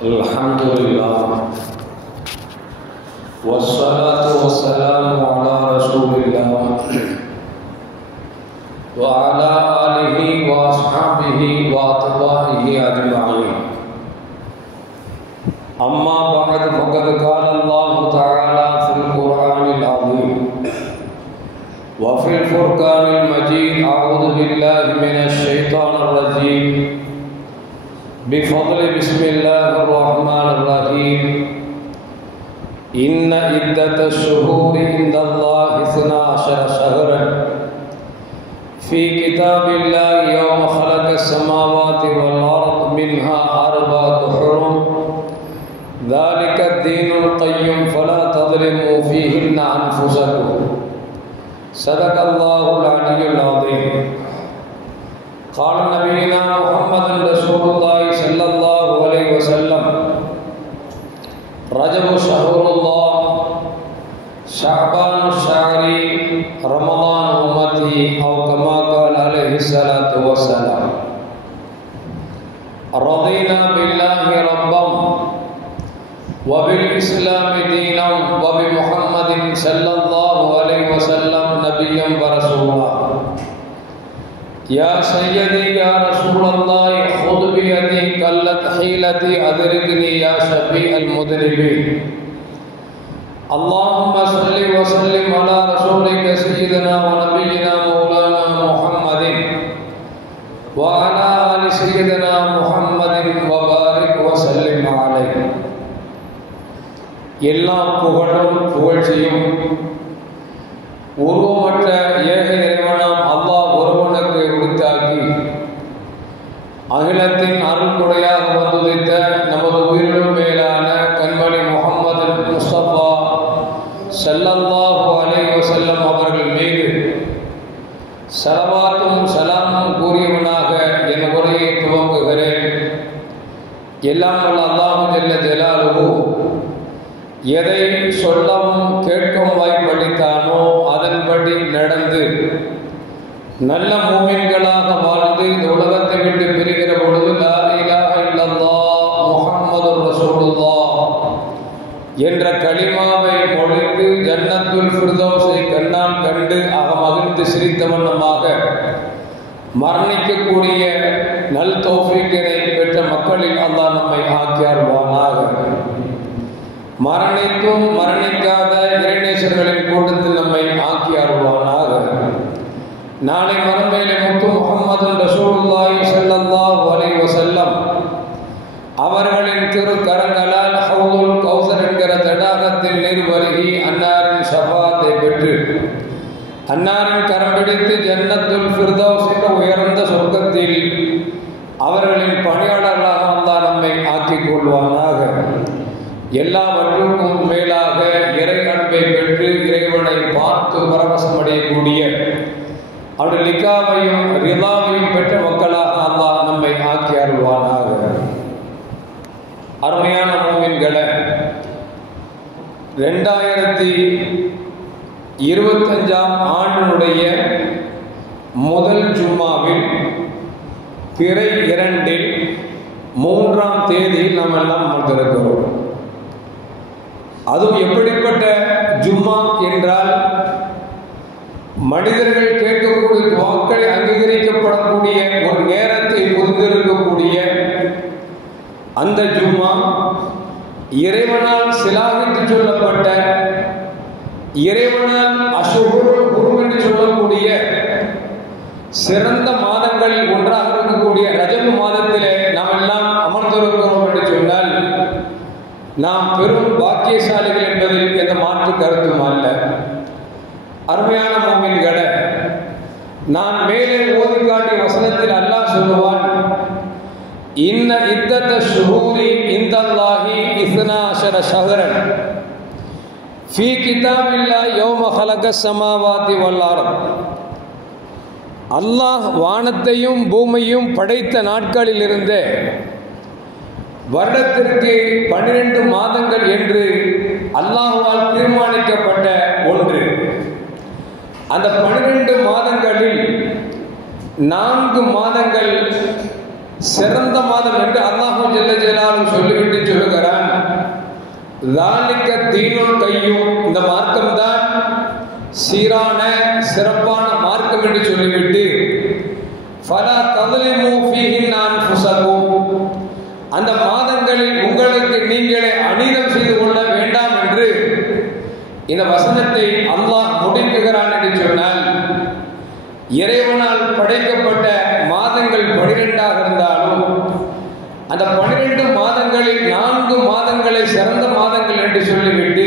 الحمد لله والصلاة والسلام على رسول الله وعلى آله وأصحابه وأتباعه أجمعين. أما بعد فقد قال الله تعالى في القرآن العظيم وفي الفرقان المجيد: أعوذ بالله من الشيطان الرجيم، بفضل بسم الله الرحمن الرحيم. إن عدة الشهور عند الله 12 شهرا في كتاب الله يوم خلق السماوات والأرض منها 4 حرم ذلك الدين القيم فلا تظلموا فيهن أنفسكم. صدق الله العلي العظيم. قال نبينا محمد رسول الله صلى الله عليه وسلم: رجب شهر الله، شعبان الشهري، رمضان أمتي، أو كما قال عليه الصلاة والسلام. رضينا بالله ربا وبالإسلام دينا وبمحمد صلى الله عليه وسلم نبيا ورسولا. يا سيدي يا رسول الله خذ بيدي قلت حيلتي أدركني يا شفيع المذنبين. اللهم صل وسلم على رسولك سيدنا ونبينا مولانا محمد وعلى آل سيدنا محمد وبارك وسلم عليه. எல்லா புகழும் புகழ்ச்சியும் உருவமற்ற ஏக இறைவனாம் அல்லாஹ் ஒருவனுக்கு உரித்தாக்கி அகிலத்தின் அருள்கொடையாக வந்துதித்த நமது உயிரிலும் மேலான கண்மணி முஹம்மது முஸ்தபா ஸல்லல்லாஹு அலைஹி வஸல்லம் அவர்கள் மீது ஸலவாத்தும் ஸலாமும் கூறியவனாக என் உரையை துவங்குகிறேன். எல்லாம் வல்ல அல்லாஹ் ஜல்ல ஜலாலுஹு எதை சொல்லவும் கேட்கும் வாய்ப்பளித்தானோ அதன்படி நடந்து நல்ல மூமின்களாக வாழ்ந்து இந்த உலகத்தை விட்டு பிரிகிற பொழுது லா இலாஹ இல்லல்லாஹ் முஹம்மதுர் ரசூலுல்லாஹ் என்ற கலிமாவை மொழிந்து ஜன்னத்துல் ஃபிர்தௌஸை கண்ணால் கண்டு மகிழ்ந்து சிரித்த வண்ணமாக மரணிக்கக்கூடிய நல் தௌஃபீக்கினை பெற்ற மக்களில் அல்லாஹ் நம்மை ஆக்கியார்வானாக. மரணித்தும் மரணிக்காத இறைநேசர்களின் கூட்டத்தில் நம்மை ஆக்கி அருள்வானாக. நாளை மறுமையிலே முத்து முஹம்மது ரசூலுல்லாஹி ஸல்லல்லாஹு அலைஹி வஸல்லம் அவர்களின் திருக்கரங்களால் ஹவுதுல் கௌசர் என்கிற தடாகத்தில் நீர் வருகி அன்னாரின் ஷஃபாத்தை பெற்று அன்னாரின் கரம் பிடித்து ஜன்னத்துல் ஃபிர்தௌஸ் என்ற உயர்ந்த சொர்க்கத்தில் அவர்களின் பணியாளர்களாக அல்லாஹ் நம்மை ஆக்கிக் கொள்வானாக. எல்லாவற்றுக்கும் மேலாக இறை அன்பை பெற்று இறைவனை பார்த்து பரவசம் அடையக்கூடிய அவருடைய லிகாவையும் ரிதாவையும் பெற்ற மக்களாக அல்லாஹ் நம்மை ஆக்கி அருள்வானாக. அருமையான மூமின்களே, 2025ஆம் ஆண்டினுடைய முதல் ஜும்மாவில் பிறை 2இல் 3ஆம் தேதியில் நாம் எல்லாம் அமர்ந்திருக்கிறோம். அதுவும் எப்படிப்பட்ட ஜும்மா என்றால், மனிதர்கள் கேட்கக்கூடிய வாக்களை அங்கீகரிக்கப்படக்கூடிய ஒரு நேரத்தை புரிந்திருக்கக்கூடிய அந்த ஜும்மா, இறைவனால் சிலாகித்து சொல்லப்பட்ட, இறைவனால் அஷ்ஹுருல் ஹுரும் என்று சொல்லக்கூடிய சிறந்த மாதங்களில் ஒன்றாக இருக்கக்கூடிய ரஜபு மாதத்திலே நாம் எல்லாம் அமர்ந்திருக்கிறோம் என்று சொன்னால் நாம் பெரும் பாக்கியசாலிகள் என்பதில் எந்த மாற்று கருத்தும் அல்ல. அருமையான மூமின்களே, நான் மேலே ஓதி காட்டிய வசனத்தில் அல்லாஹ் சொல்லுவான்: இன்ன இத்தத்த ஷுஹூரி இந்தல்லாஹி 12 ஷஹரன் ஃபீ கிதாபில்லாஹி யௌம ஹலகஸ் ஸமாவாதி வல் அர்த். அல்லாஹ் வானத்தையும் பூமியையும் படைத்த நாட்களிலிருந்தே வருடத்திற்கு 12 மாதங்கள் என்று அல்லாஹ்வால் தீர்மானிக்கப்பட்ட ஒன்று. அந்த 12 மாதங்களில் 4 மாதங்கள் சிறந்த மாதம் என்று அல்லாஹ் ஜல்ல ஜலாலுஹு சொல்லிவிட்டு சொல்லுகிறான், ذَلِكَ دِينُ الْقَيِّمُ, இந்த மார்க்கம் தான் சீரான சிறப்பான மார்க்கம் என்று சொல்லிவிட்டு فَلَا تَظْلِمُوا فِيهِنَّ أَنفُسَكُمْ, அந்த மாதங்களில் உங்களுக்கு நீங்களே அநீதம் செய்து கொள்ள வேண்டாம் என்று இந்த வசனத்தை அல்லாஹ் முடிக்குகிறான் என்று சொன்னால், இறைவனால் படைக்கப்பட்ட மாதங்கள் 12ஆக இருந்தாலும் அந்த 12 மாதங்களில் 4 மாதங்களை சிறந்த மாதங்கள் என்று சொல்லிவிட்டு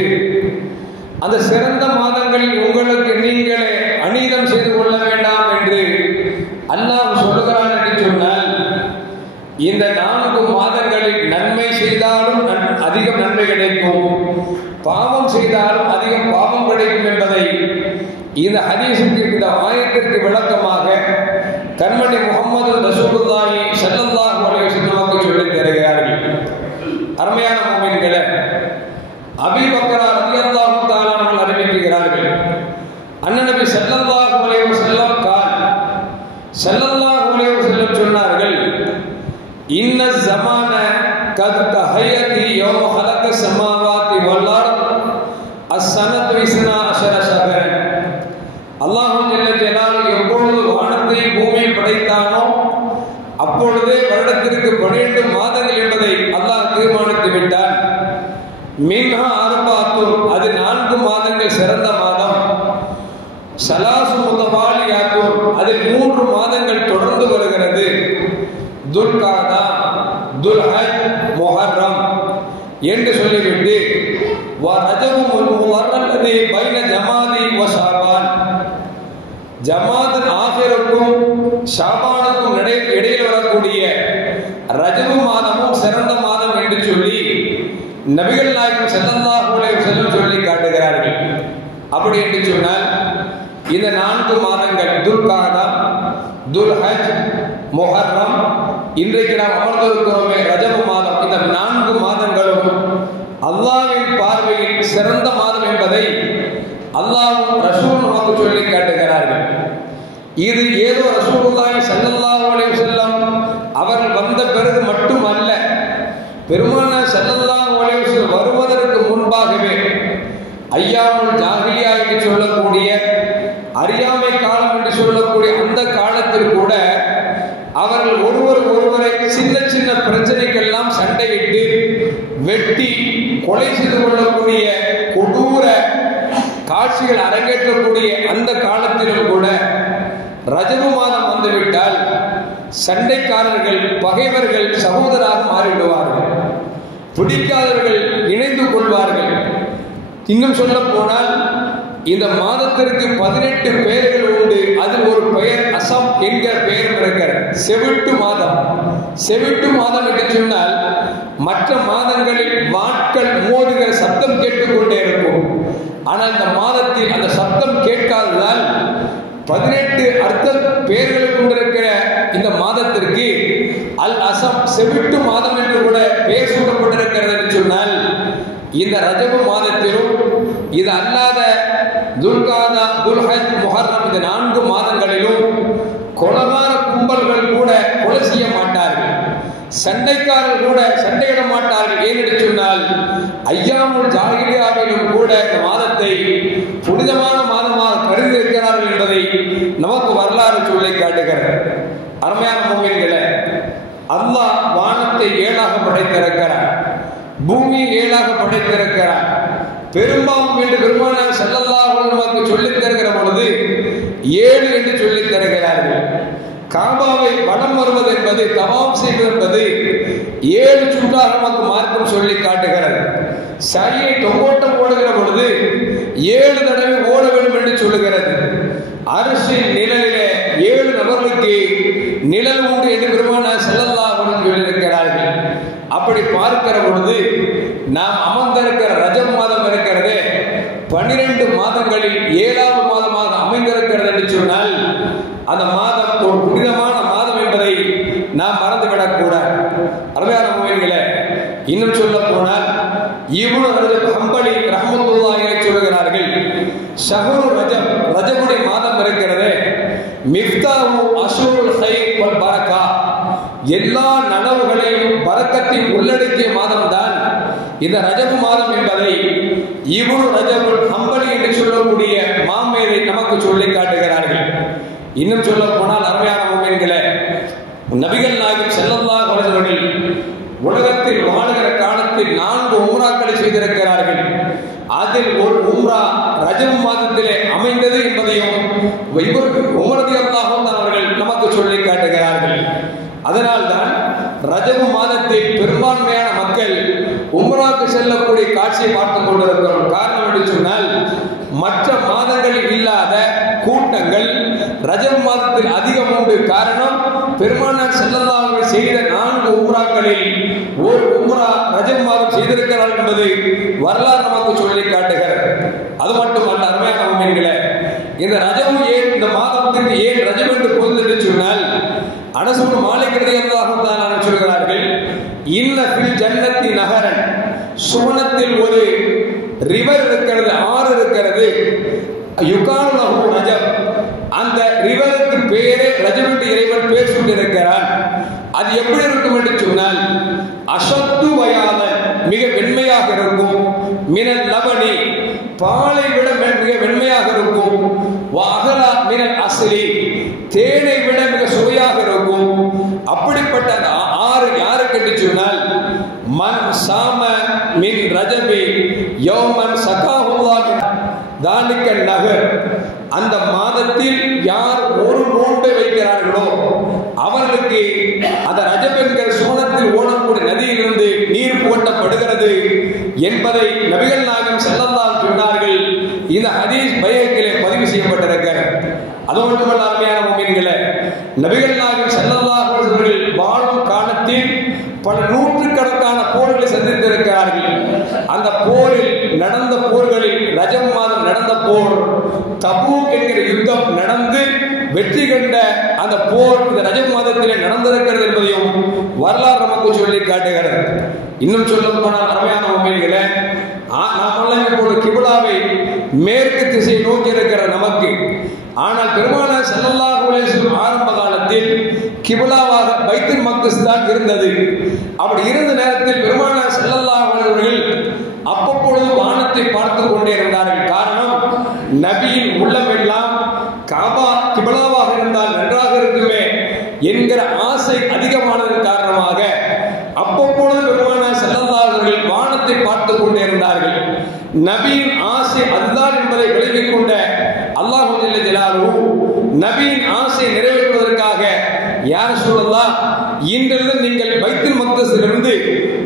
அந்த சிறந்த மாதங்களில் உங்களுக்கு நீங்களே அநீதம் செய்து கொள்ள வேண்டாம் என்று அல்லாஹ் சொல்லுகிறான் என்று சொன்னால், இந்த 4 மாதங்களில் நன்மை செய்தாலும் அதிகம் நன்மை கிடைக்கும், பாவம் செய்தாலும் அதிகம் பாவம் கிடைக்கும் என்பதை இந்த ஹதீஸுக்கு, இந்த ஆயத்திற்கு விளக்கமாக கண்மணி முஹம்மது ரசூலுல்லாஹி ஸல்லல்லாஹு அலைஹி வஸல்லம் சொல்லித் தருகிறார்கள். அருமையான முஃமின்களே, அபீ பக்ரா ரலியல்லாஹு தஆலா அவர்கள் அறிவிக்கிறார்கள், அண்ணன் நபி ஸல்லல்லாஹு அலைஹி வஸல்லம் ஸல்லல்லாஹு அலைஹி வஸல்லம் சொன்னார்கள், இன்ன ஸமான கத் தஹயதி யௌம ஹலக ஸமாவாதி வல் அர்த் அஸ்ஸனது 12 ஷஹரன். அல்லாஹ் ஜல்ல ஜலாலுஹு எப்பொழுது வானத்தை பூமியை படைத்தானோ அப்பொழுதே வருடத்திற்கு 12 மாதங்கள் என்பதை அல்லாஹ் தீர்மானித்து விட்டான். மின்ஹா அர்பாத்துன், அது 4 மாதங்கள் சிறந்த மாதம். ஸலாசு முத்தவாலியாத்துன், அதில் 3 மாதங்கள் தொடர்ந்து வருகிறது. துல்காதா, துல்ஹஜ், முஹர்ரம் என்று சொல்லிவிட்டு ரஜபுல் முஹர்ரல்லதி பைன ஜமாதி வ ஷாபான், ஜமாத் ஆகிருக்கும் ஷாபானுக்கும் இடையில் வரக்கூடிய ரஜபு மாதமும் சிறந்த மாதம் என்று சொல்லி நபிகள் நாயகம் ஸல்லல்லாஹு அலைஹி வஸல்லம் சொல்லி காட்டுகிறார்கள். அப்படி என்று சொன்னால் இந்த 4 மாதங்கள் துல்காதா, துல்ஹஜ், முஹர்ரம், இன்றைக்கு நாம் அமர்ந்திருக்கிறோமே ரஜபு மாதம், இந்த 4 மாதங்களும் அல்லாஹ்வின் பார்வையில் சிறந்த மாதம் என்பதை அல்லாஹ்வும் ரசூலும் நமக்கு சொல்லி காட்டுகிறார்கள். இது ஏதோ ரசூலுல்லாஹி ஸல்லல்லாஹு அலைஹி வஸல்லம் அவர்கள் வந்த பிறகு மட்டுமல்ல, பெருமானார் ஸல்லல்லாஹு அலைஹி வஸல்லம் வருவதற்கு முன்பாகவே ஐயாமுல் ஜாஹிலியா என்று சொல்லக்கூடிய அறியாமை காலம் என்று சொல்லக்கூடிய அந்த காலத்தில் கூட அவர்கள் ஒருவரை சின்ன சின்ன பிரச்சனைக்கெல்லாம் சண்டையிட்டு வெட்டி கொலை செய்து கொள்ளக்கூடிய கொடூர காட்சிகள் அரங்கேற்றக்கூடிய அந்த காலத்திலும் கூட ரஜபு மாதம் வந்துவிட்டால் சண்டைக்காரர்கள், பகைவர்கள் சகோதராக மாறிவிடுவார்கள், பிடிக்காதவர்கள் இணைந்து கொள்வார்கள். இன்னும் சொல்ல போனால் இந்த மாதத்திற்கு 18 பெயர்கள் உண்டு. அதில் ஒரு பெயர் அசம் என்கிற பெயர் இருக்கிறது. செவிட்டு மாதம். செவிட்டு மாதம் என்று சொன்னால் மற்ற மாதங்களில் வாட்கள் மோதுகிற சத்தம் கேட்டுக்கொண்டே இருக்கும். ஆனால் இந்த மாதத்தில் அந்த சத்தம் கேட்காததால் 18 அர்த்த பெயர்கள் கொண்டிருக்கிற இந்த மாதத்திற்கு அல் அசம், செவிட்டு மாதம் என்று கூட பெயர் சூட்டப்பட்டிருக்கிறது என்று சொன்னால், இந்த ரஜபு மாதத்திலும் இது அல்லாத துல்காதா, துல்ஹஜ், முஹர்ரம் இந்த 4 மாதங்களிலும் கொலகார கும்பல்கள் கூட கொலை செய்ய மாட்டார்கள், சண்டைக்காரர்கள் கூட சண்டையிட மாட்டார்கள். ஏனென்று சொன்னால் ஐயாமுல் ஜாஹிலியாவிலும் கூட இந்த மாதத்தை புனிதமான மாதமாக கருதி இருக்கிறார்கள் என்பதை நமக்கு வரலாறு சொல்லி காட்டுகிறது. அருமையான முஃமின்களே, அல்லாஹ் வானத்தை 7ஆக படைத்திருக்கிறார், பூமியை 7ஆக படைத்திருக்கிறார். பெரும்பாவம் என்று பெருமானார் ஸல்லல்லாஹு அலைஹி வஸல்லம் சொல்லித் தருகிற பொழுது 7 என்று சொல்லித் தருகிறார்கள். காபாவை வலம் வருவது என்பது, தவாப் செய்வது என்பது 7 சுற்றாக நமக்கு மார்க்கம் சொல்லி காட்டுகிறது. சரியை தொங்கோட்டம் போடுகிற பொழுது 7 தடவை ஓட வேண்டும் என்று சொல்லுகிறது. அரசின் நிழலிலே 7 நபர்களுக்கு நிழல் உண்டு என்று பெருமானார் ஸல்லல்லாஹு அலைஹி வஸல்லம் சொல்லியிருக்கிறார்கள். அப்படி பார்க்கிற பொழுது நாம் அமர்ந்திருக்கிற ரஜப் மாதம் இருக்கிறதே 12 மாதங்களில் 7வது மாதமாக அமைந்திருக்கிறது என்று சொன்னால் அந்த மாதம் ஒரு புனிதமான மாதம் என்பதை நாம் மறந்துவிடக் கூடாது. அருமையான முஃமின்களே, இன்னும் சொல்ல போனால் இப்னு ரஜப் ஹம்பலி ரஹ்மத்துல்லாஹி அலைஹி சொல்கிறார்கள், ஷஹ்ரு ரஜப், ரஜபுடைய மாதம் இருக்கிறதே, மிஃப்தாஹு அஷ்ஹுருல் கைர் வல் பரக்கா, எல்லா இந்த ரஜபு மாதம் என்பதை இப்னு ரஜபுல் ஹம்பலி என்று சொல்லக்கூடிய மாமேதை நமக்கு சொல்லி காட்டுகிறார்கள். இன்னும் சொல்ல போனால் அருமையான முஃமின்களே, நபிகள் நாயகம் ஸல்லல்லாஹு அலைஹி வஸல்லம் உலகத்தில் வாழுகிற காலத்தில் 4 உம்ராக்களை செய்திருக்கிறார்கள். அதில் ஒரு உம்ரா ரஜப் மாதத்திலே அமைந்தது என்பதையும் உமர் ரலியல்லாஹு அன்ஹு அவர்கள் நமக்கு சொல்லி காட்டுகிறார்கள். அதனால்தான் ரஜப் மாதத்தில் பெரும்பான்மையான மக்கள் உம்ராக்கு செல்லக்கூடிய காட்சியை பார்த்துக் கொண்டிருக்கிறோம். காரணம் என்று சொன்னால், மற்ற மாதங்களில் இல்லாத கூட்டங்கள் ரஜப் மாதத்தில் அதிகம் உண்டு. காரணம், பெருமானார் ஸல்லல்லாஹு அலைஹி வஸல்லம் செய்த 4 உம்ராக்களில் ஒரு உம்ரா ரஜப் மாதம் செய்திருக்கிறார் என்பது வரலாறு நமக்கு சொல்லி காட்டுகிறது. அது மட்டுமல்ல அருமையான முஃமின்களே, இந்த ரஜப் இந்த மாதத்துக்கு ஏன் ரஜப் என்று பொருள் சொன்னால், அனஸ் இப்னு மாலிக் ரலியல்லாஹு தஆலா சொல்கிறார்கள், இன்ன ஃபில் ஜன்னத்தி நஹரன், சுவனத்தில் ஒரு ரிவர் இருக்கிறது, ஆறு இருக்கிறது, யுகாலு லஹு ரஜப், அந்த ரிவருக்கு பேரே ரஜப் என்று இறைவன் பேர் சொல்லியிருக்கிறான். அது எப்படி இருக்கும் என்று சொன்னால், அஷத்து வயாதன், மிக வெண்மையாக இருக்கும், மினல் லபனி, பாலை விட மிக வெண்மையாக இருக்கும், வஅகலா மினல் அஸ்லி, தேனை விட மிக சுவையாக இருக்கும். அப்படிப்பட்ட ஆறு யாருக்கு என்று சொன்னால், மன் சாம மின் ரஜபி யௌமன் சகாஹுல்லாஹ் தாலிக நஹர், அந்த மாதத்தில் யார் ஒரு நோன்பை வைக்கிறார்களோ அவர்களுக்கு அந்த ரஜப் என்கிற சுவனத்தில் ஓடக்கூடிய நதியிலிருந்து நீர் புகட்டப்படுகிறது என்பதை நபிகள் நாயகம் ஸல்லல்லாஹு அலைஹி சொன்னார்கள். இந்த ஹதீஸ் பைஹக்கிலே பதிவு செய்யப்பட்டிருக்கிறது. அது மட்டுமல்ல அருமையான முஃமின்களே, நபிகள் நாயகம் ஸல்லல்லாஹு அலைஹி வஸல்லம் வாழும் காலத்தில் பல நூற்றுக்கணக்கான போர்களை சந்தித்திருக்கிறார்கள். அந்த போரில் நடந்த போர்களில் ரஜப் மாதம் நடந்த போர், தபூக் என்கிற யுத்தம் நடந்து வெற்றி கண்ட அந்த போர் இந்த ரஜப் மாதத்திலே நடந்திருக்கிறது என்பதையும் வரலாறு நமக்கு சொல்லி காட்டுகிறது. இன்னும் சொல்ல போனால் அருமையான முஃமின்களே, நாம் இப்போது கிப்லாவை மேற்கு திசை நோக்கி இருக்கிற நமக்கு, ஆனால் பெருமானார் ஸல்லல்லாஹு அலைஹி வஸல்லம் ஆரம்ப காலத்தில் கிப்லாவாக பைத்துல் மக்திஸ் தான் இருந்தது. அப்படி இருந்த நேரத்தில் பெருமானார் ஸல்லல்லாஹு அலைஹி வஸல்லம் அப்பப்பொழுது வானத்தை பார்த்து கொண்டே இருந்தார்கள். காரணம், நபியின் உள்ளமெல்லாம் காபா கிப்லாவாக இருந்தால் நன்றாக இருக்குமே என்கிற ஆசை அதிகமானதன் காரணமாக அப்பப்பொழுது பெருமானார் ஸல்லல்லாஹு அலைஹி வஸல்லம் வானத்தை பார்த்து கொண்டே இருந்தார்கள். நபியின் ஆசை அதுதான் என்பதை விளங்கிக் கொண்ட அல்லாஹ் ஜல்ல ஜலாலுஹு நபியின் ஆசை நிறைவேற்றுவதற்காக, யா ரசூலல்லாஹ், இன்றிலிருந்து நீங்கள் பைத்துல் மக்திஸிலிருந்து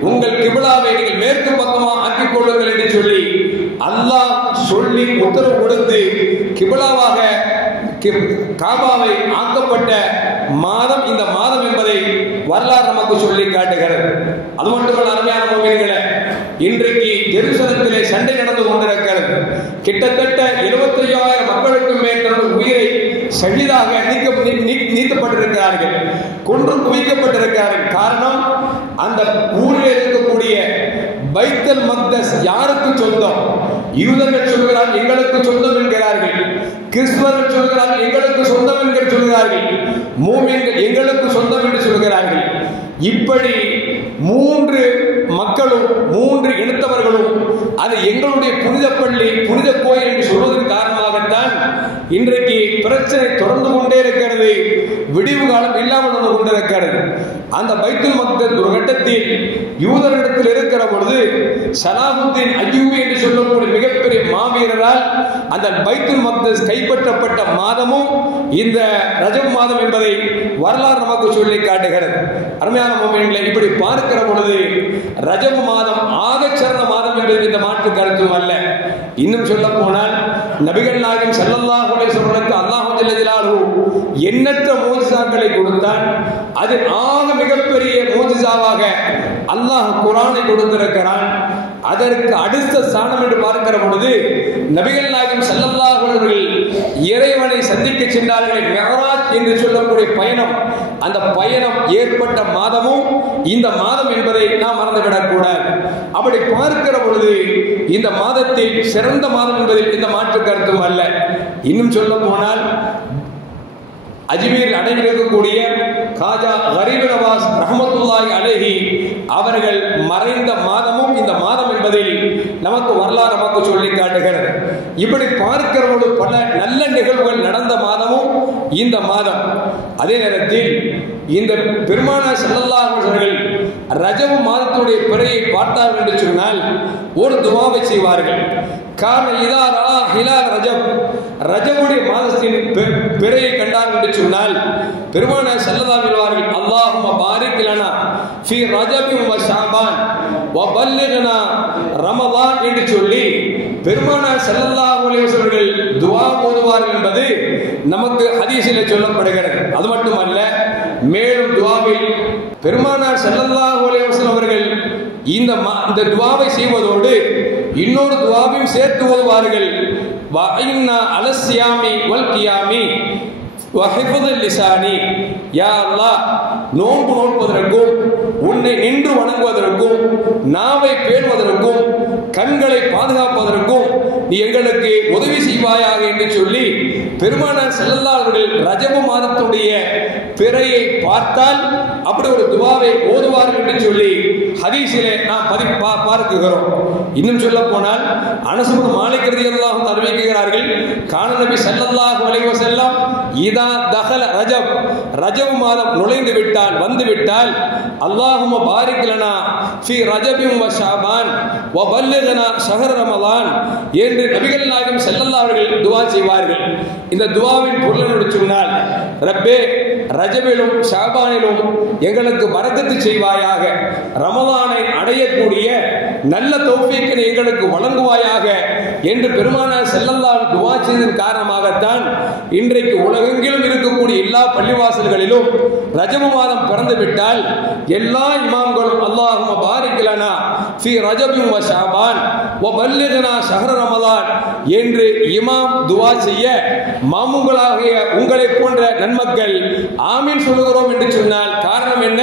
உங்கள் கிப்லாவை நீங்கள் மேற்கு பக்கமாக ஆக்கிக் கொள்ளுங்கள் என்று சொல்லி அல்லாஹ் சொல்லி உத்தரவு கொடுத்து கிப்லாவாக காபாவை ஆக்கப்பட்ட மாதம் இந்த மாதம் என்பதை வரலாறு நமக்கு சொல்லி காட்டுகிறது. அது மட்டுமல்ல அருமையான முஃமின்களே, இன்றைக்கு ஜெருசலத்திலே சண்டை நடந்து கொண்டிருக்கிறது. கிட்டத்தட்ட 75,000 மக்களுக்கு மேல் தன்னுடைய உயிரை ஷஹீதாக நீக்கப்பட்டிருக்கிறார்கள், கொன்று குவிக்கப்பட்டிருக்கிறார்கள். காரணம், அந்த ஊரில் இருக்கக்கூடிய பைத்துல் மக்திஸ் யாருக்கு சொந்தம்? யூதர்கள் சொல்கிறார்கள் எங்களுக்கு சொந்தம் என்கிறார்கள், கிறிஸ்தவர்கள் சொல்கிறார்கள் எங்களுக்கு சொந்தம் என்று சொல்கிறார்கள், மூமின்கள் எங்களுக்கு சொந்தம் என்று சொல்கிறார்கள். இப்படி 3 மக்களும் 3 இனத்தவர்களும் அது எங்களுடைய புனித பள்ளி, புனித கோயில் என்று சொல்வதன் காரணமாகத்தான் இன்றைக்கு பிரச்சனை தொடர்ந்து கொண்டே இருக்கிறது, விடிவு காலம் இல்லாமல் வந்து கொண்டிருக்கிறது. அந்த பைத்துல் மக்திஸ் ஒரு கட்டத்தில் யூதர்களிடத்தில் இருக்கிற பொழுது சலாஹுத்தீன் அய்யூபி என்று சொல்லக்கூடிய மிகப்பெரிய மாவீரரால் அந்த பைத்துல் மக்திஸ் கைப்பற்றப்பட்ட மாதமும் இந்த ரஜப் மாதம் என்பதை வரலாறு நமக்கு சொல்லி காட்டுகிறது. அருமையான முஃமின்களே, இப்படி பார்க்கிற பொழுது ரஜப் மாதம் ஆகச் சிறந்த மாதம் என்பது இந்த மாற்று கருத்தும் அல்ல. இன்னும் சொல்ல போனால் நபிகள் நாயகம் ஸல்லல்லாஹு அலைஹி வஸல்லம் அல்லாஹ் ஜல்ல ஜலாலுஹு எண்ணற்ற மோஜிசாக்களை கொடுத்தான். அது ஆக மிகப்பெரிய மோஜிசாவாக அல்லாஹ் குர்ஆனை கொடுத்திருக்கிறான். அதற்கு அடுத்த ஸ்தானம் என்று பார்க்கிற பொழுது நபிகள் நாயகம் ஸல்லல்லாஹு அலைஹி வஸல்லம் இறைவனை சந்திக்க சென்றார்கள். மிஅராஜ் என்று சொல்லக்கூடிய பயணம், அந்த பயணம் ஏற்பட்ட மாதமும் இந்த மாதம் என்பதை நாம் மறந்துவிடக் கூடாது. அப்படி பார்க்கிற பொழுது இந்த மாதத்தில் சிறந்த மாதம் என்பதில் இந்த மாற்று கருத்தும் அல்ல. இன்னும் சொல்ல போனால் அஜ்மீரில் அடைந்திருக்கக்கூடிய காஜா கரீப் நவாஸ் ரஹ்மத்துல்லாஹி அலைஹி அவர்கள் மறைந்த மாதமும் இந்த மாதம் என்பதில் நமக்கு வரலாறு நமக்கு சொல்லி காட்டுகிறது. இப்படி பார்க்கிறவர்கள் பல நல்ல நிகழ்வுகள் நடந்த மாதமும் இந்த மாதம். அதே நேரத்தில் இந்த பெருமானார் ஸல்லல்லாஹு அலைஹி வஸல்லம் ரஜப் மாதத்துடைய பிறையை பார்த்தார்கள் என்று சொன்னால் ஒரு துஆவை செய்வார்கள். காரணம் இதா ரா ஹிலால் ரஜப், ரஜபுடைய மாதத்தின் பிறையை கண்டார்கள் என்று சொன்னால் பெருமானார் ஸல்லல்லாஹு அலைஹி வஸல்லம் அல்லாஹும்ம பாரிக் லனா ஃபீ ரஜபி வ ஷஅபான் வ பல்லிக்னா ரமதான் என்று சொல்லி பெருமானார் ஸல்லல்லாஹு அலைஹி வஸல்லம் துஆ ஓதுவார்கள் என்பது நமக்கு ஹதீஸிலே சொல்லப்படுகிறது. அது மட்டுமல்ல, மேலும் துஆவில் பெருமானார் ஸல்லல்லாஹு அலைஹி வஸல்லம் அவர்கள் இந்த துஆவை செய்வதோடு இன்னொரு துஆவையும் சேர்த்து ஓதுவார்கள். வ இன்னா அலஸ்ஸியாமி வல் கியாமி வ ஹிஃபுல் லிசானி, யா அல்லாஹ், நோன்பு நோற்பதற்கும் உன்னை நின்று வணங்குவதற்கும் நாவை பேணுவதற்கும் கண்களை பாதுகாப்பதற்கும் நீ எங்களுக்கு உதவி செய்வாயாக என்று சொல்லி பெருமானார் ஸல்லல்லாஹு அலைஹி வஸல்லம் ரஜப மாதத்துடைய பிறையை பார்த்தால் அப்படி ஒரு துஆவை ஓதுவார்கள் என்று சொல்லி ஹதீஸிலே நாம் பார்க்கிறோம். இன்னும் சொல்ல போனால் அனஸ் இப்னு மாலிக் ரலியல்லாஹு அன்ஹு அறிவிக்கிறார்கள், கான நபி ஸல்லல்லாஹு அலைஹி வஸல்லம் இதா தஹல ரஜப், ரஜப் மாதம் நுழைந்து விட்டால் வந்து விட்டால் அல்லாஹும்ம பாரிக் லனா ஃபீ ரஜபின் வ ஷஅபான் வ பல்லிக்னா ஷஹர் ரமலான் என்று நபிகள் நாயகம் ஸல்லல்லாஹு அலைஹி வஸல்லம் துஆ செய்வார்கள். இந்த துஆவின் பொருள் என்று சொன்னால், ரப்பே, ரஜபிலும் ஷஅபானிலும் எங்களுக்கு பரக்கத்து செய்வாயாக, ரமலானை அடையக்கூடிய நல்ல தௌஃபீக்கினை எங்களுக்கு வழங்குவாயாக என்று பெருமானார் ஸல்லல்லாஹு அலைஹி வஸல்லம் துஆ செய்ததன் காரணமாகத்தான் இன்றைக்கு உலகெங்கிலும் இருக்கக்கூடிய எல்லா பள்ளிவாசல்களிலும் ரஜப மாதம் பிறந்து விட்டால் எல்லா இமாம்களும் அல்லாஹும்ம பாரிக் லனா ஃபீ ரஜபின் வ ஷஅபான் வ பல்லிக்னா ஷஹர் ரமலான் என்று இமாம் துஆ செய்ய மாமுங்களாகிய உங்களை போன்ற நன்மக்கள் ஆமீன் சொல்லுகிறோம் என்று சொன்னால் காரணம் என்ன?